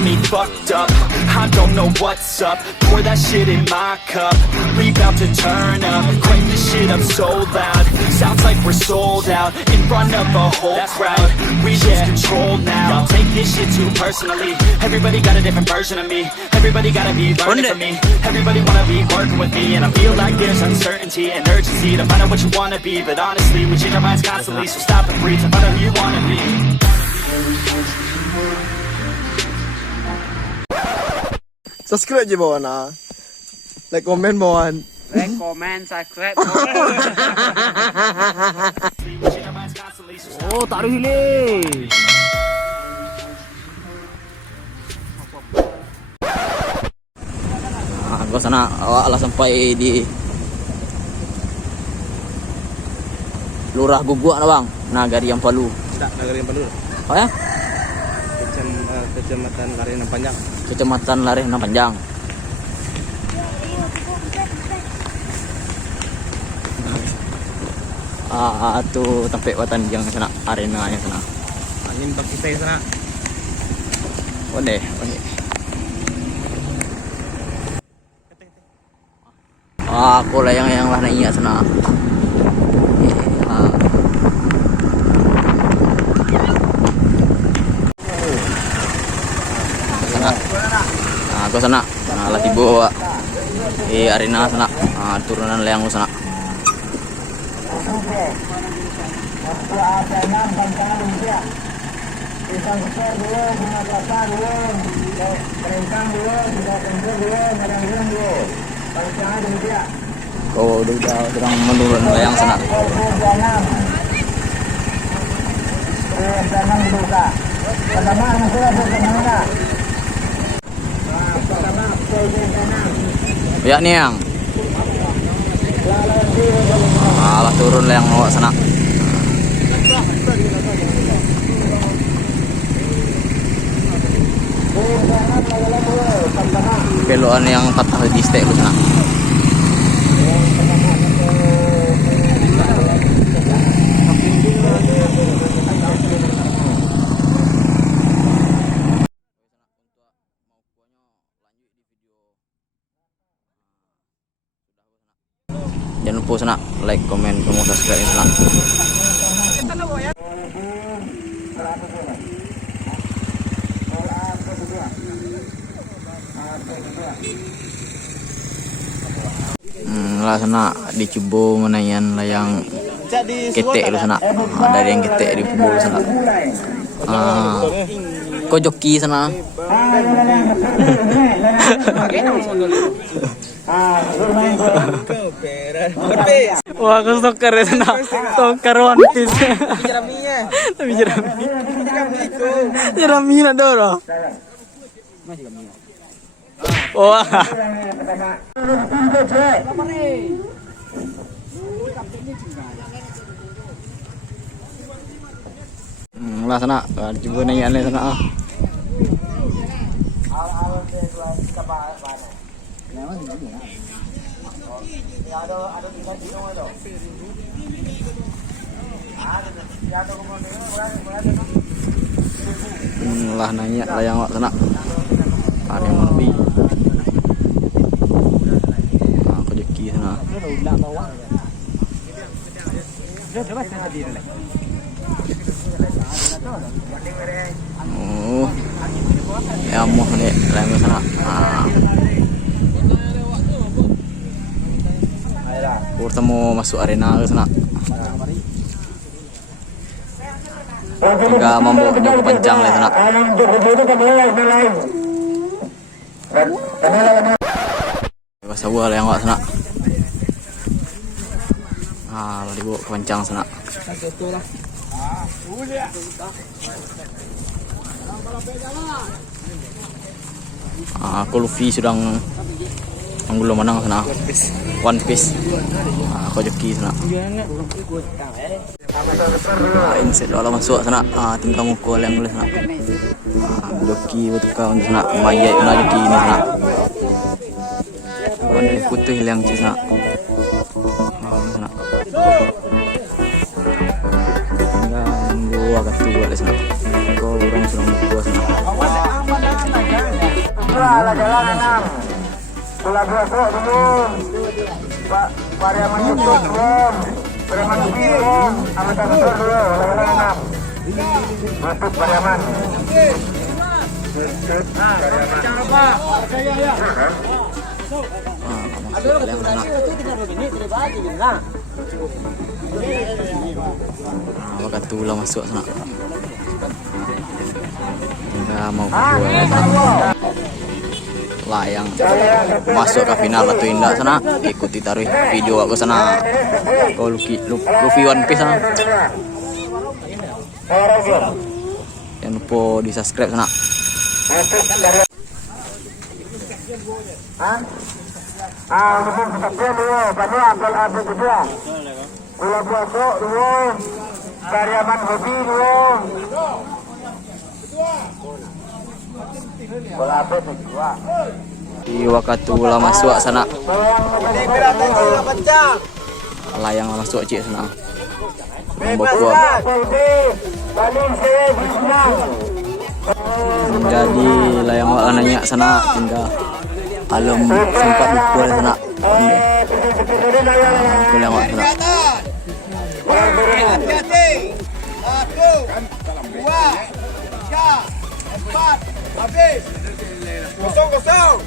got me fucked up. I don't know what's up. Pour that shit in my cup. We bout to turn up. Crank this shit up so loud. Sounds like we're sold out in front of a whole crowd. We lose control now. Y'all take this shit too personally. Everybody got a different version of me. Everybody gotta be learning from me. Everybody wanna be working with me, and I feel like there's uncertainty and urgency to find out what you wanna be. But honestly, we change our minds constantly, so stop and breathe to find out who you wanna be. Subscribe je bawah na. Like, comment bawah. Like, comment, subscribe. Oh, taruh hile. Gua sana awak lah sampai di Lurah Guguk na bang, Nagari yang Palu. Tak, Nagari yang Palu. Oh ya? Kecamatan Lareh Nan Panjang. Kecamatan Lareh Nan Panjang. Tu tempat watan yang sana, arena yang sana. Angin bak kita sana. Boleh. Aku lah yang lah naik sana. Sana. Aku sana. Lah tiba arena sana. Turunan layang sana. Kau udah sedang menurun layang sana. Ya nih yang lah turun layang bawa sana. Belokan yang patah di stek lu sana. Jangan lupa sana like, komen, subscribe sana. Lah sana dicoba menayan layang ketek lu sana. Dari yang ketek di pebul sana. Kau joki sana. Wah, aku stalker ya sana. Stalker One Piece. Tapi jerami. Jerami nak doro. Wah. Lah sana, coba nanya le sana. Lah nanya layang awak sana. Ada yang lebih. Aku joki sana. Oh, ya mau nih layang sana. Kita mau masuk arena ke sana. Tinggal membawa ke panjang lah sana. Bahasa gua yang awak sana. Lalu dibawa ke panjang sana. Aku Luffy sedang anggul menang sana. One Piece. Aku joki sana. Inset kalau masuk sana. Tinggal mukul yang boleh sana. Joki betul kau sana. Mayat nak joki ini sana. Warna putih yang sana. Sana. Tinggal dua katu boleh sana. Kau orang sudah mukul sana. ala jalan 6. Pulau Biasa dulu. Pak Pariaman itu belum. Pariaman Ubi belum. Amatan Besar dulu. Jalan 6. Masuk Pariaman. Bakat tulang masuk sana. Hingga mau buat layang masuk ke final atau indah sana. Ikuti taruh video aku sana. Kau Luffy One Piece sana. Jangan lupa di subscribe sana. Pulau Biasa dulu. Pariaman Hobi dulu. Di Wakatula masuk sana. Layang masuk cik sana. Membawa. Jadi layang wak nanya sana tinggal alam sempat pukul sana. Layang wak sana. Hati-hati. 1, 2, 3, 4. Habis. Kosong.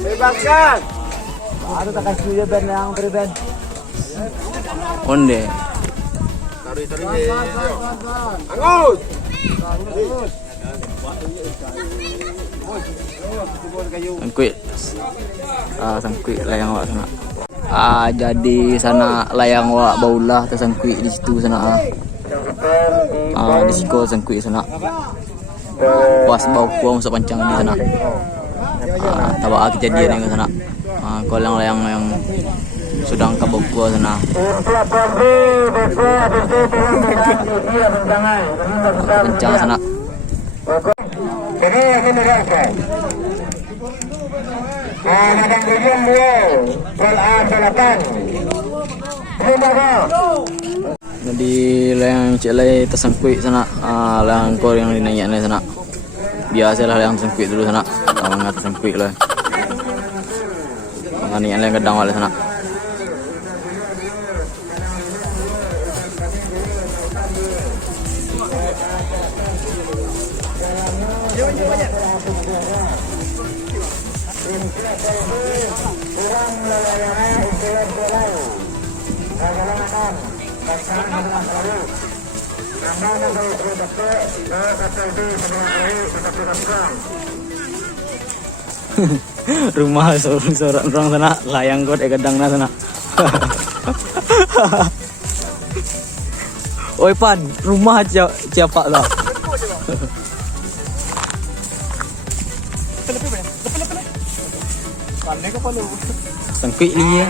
Bebaskan. Ada tak kasih dia band yang band. Onde. Angus. Sangkuit. Sangkuit layang wak sana. Jadi sana layang wak baulah tersangkuit di situ sana. Di siko sangkuit sana. Pas bau kuah masuk pancang di sana. Tabak kejadian yang sana. Kalau layang yang sudah angkat bau kuah sana. Pancang sana. Jadi yang ini rakyat. Nadang Gulian dia. Selatan. Jadi layang cik lay tersangkuit sana. Layang kor yang dinaikan sana. Biasalah layang tersangkuit dulu sana. Mangat tersangkuit lah. Ni layang kedang wala sana. Rumah seorang orang sana layang kod gedang na sana. Oi Pan, rumah siapa lah? Sangkut dia.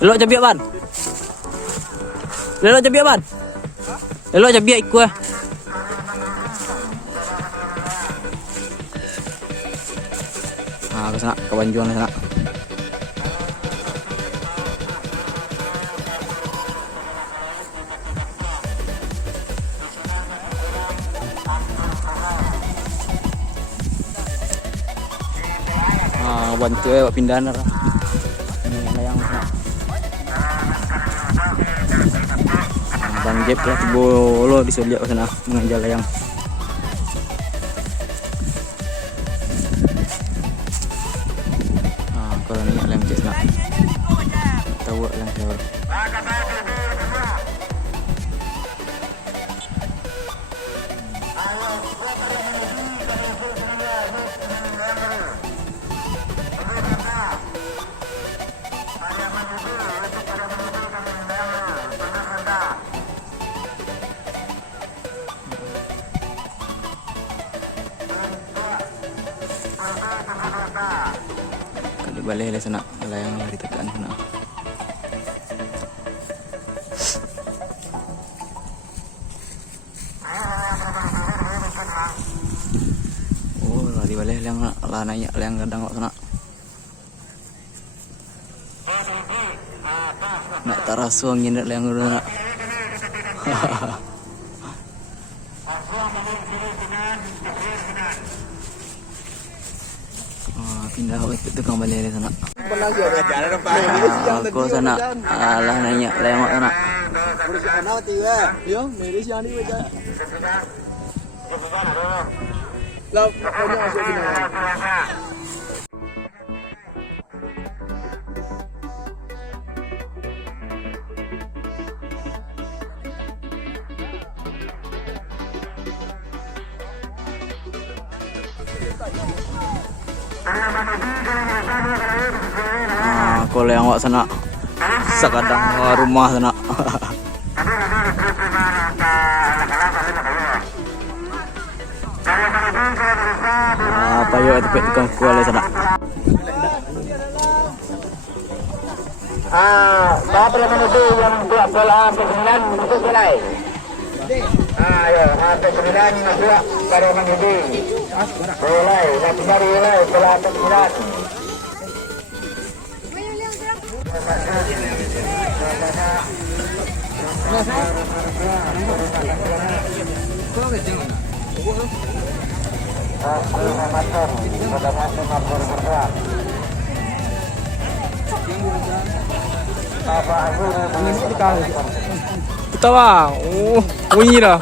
Lelok cabiak ban. Lelok cabiak ban. Lelok cabiak ikut eh. Ke sana, ke Banjuan sana. Bantu pindahan lah. Ini layang sana. Bang Jep lah bolo disuliak ke sana menganjal layang. Kalau ni layang cek sana. Tahu layang tahu. Kali balik lah sana, layang lari tekan sana. Oh, lari balik layang lah naik layang kadang kok sana. Nak tarasu angin nak layang udah nak. Pindah ke tukang balik di sana. Aku sana lah nanya layang sana. Yo, meri siang ni macam. Lah, pokoknya masuk sini. Aku layang wak sana. Sekadang rumah sana. Apa yo itu tukang kuala sana. Siapa yang menuju yang buat bola ke-9 masuk mulai. Ayo, ke-9 masuk pada menuju. Mulai, nanti baru mulai bola ke-9. Kita bang, bunyi dah.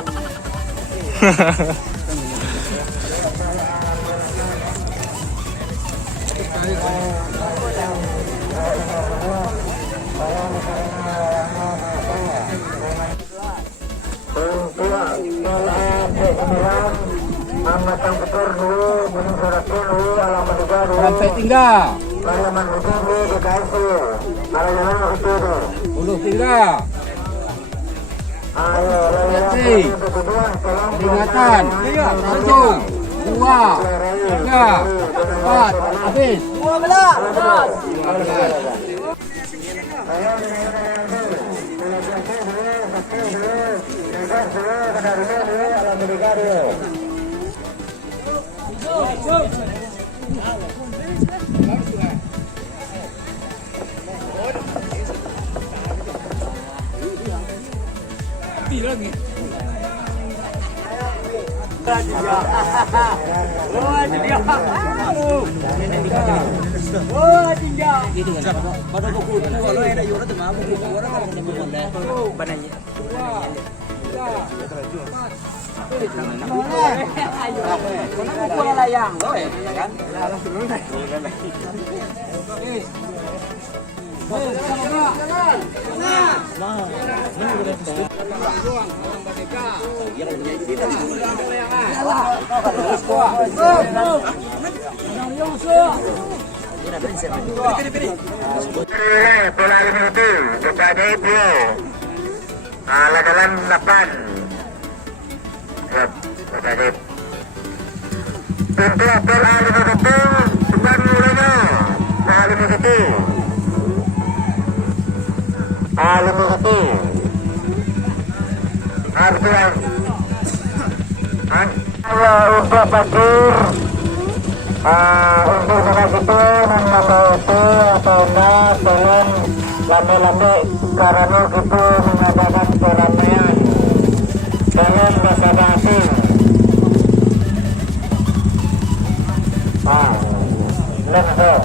Sampai tinggal. Uluh tinggal. Hati. Peringatan. 1, 2, 3, 4. Habis. 12. Bola itu kepada ibu. Dalam 8. Kepada untuk bola itu bukan mulanya. Alim itu. Artian. Allah untuk pasir. Untuk sekat itu mengamati atau enggak tolong lame-lame karena itu mengadakan keramaian dengan basa-basi. Langsung.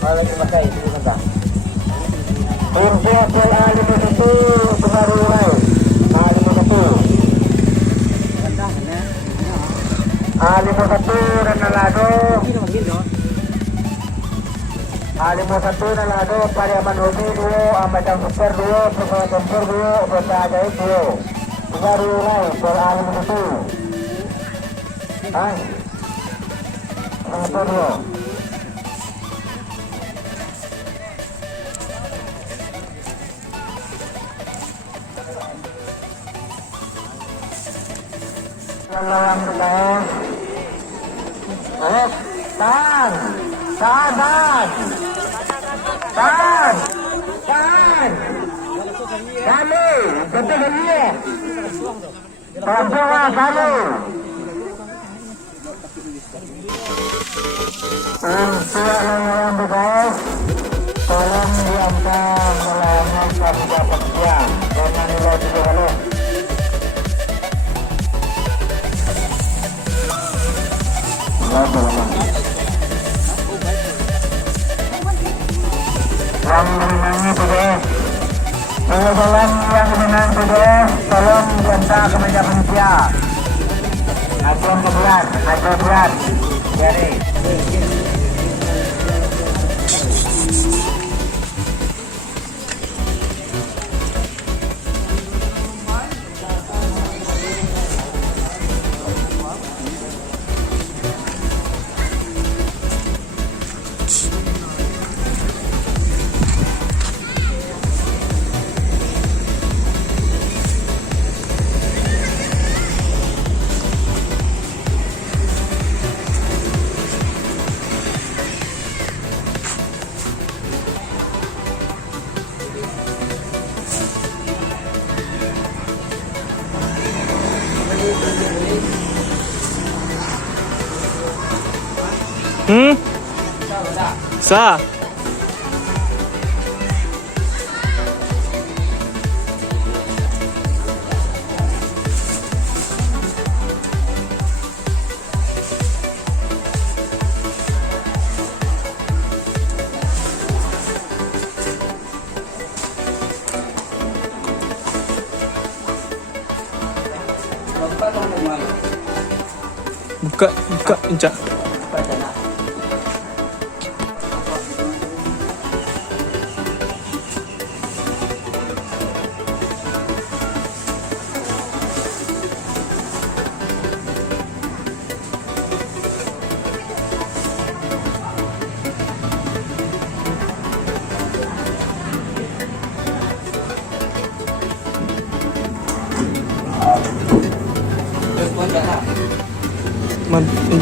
Kalau kita pakai itu tentang. Untuk alim itu baru mulai. Alim itu. Alim satu dan nalado. Alim satu dan nalado Pariaman Hobi 2, Amacang Super 2, Pesawat Tempur 2, Pesawat Ajaib 2. Baru mulai soal alim itu. Satu 2. Alhamdulillah. Tahan. Tahan, tahan. Tahan. Tahan. Kami, betul dia. Perjuangan kami. Untuk yang berbaik, tolong diamkan melayani kami dapat siang karena nilai 7 kali. Yang menangi PDS, pengejalan yang menang PDS, tolong diantar ke meja panitia. Ajuan ke bulan, ajuan bulan. Jadi. Sa. Buka, Encak.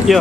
Ya.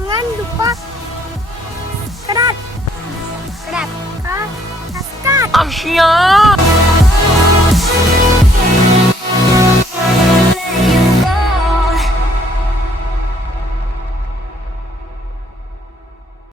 Jangan lupa kerat, kerat, taskat.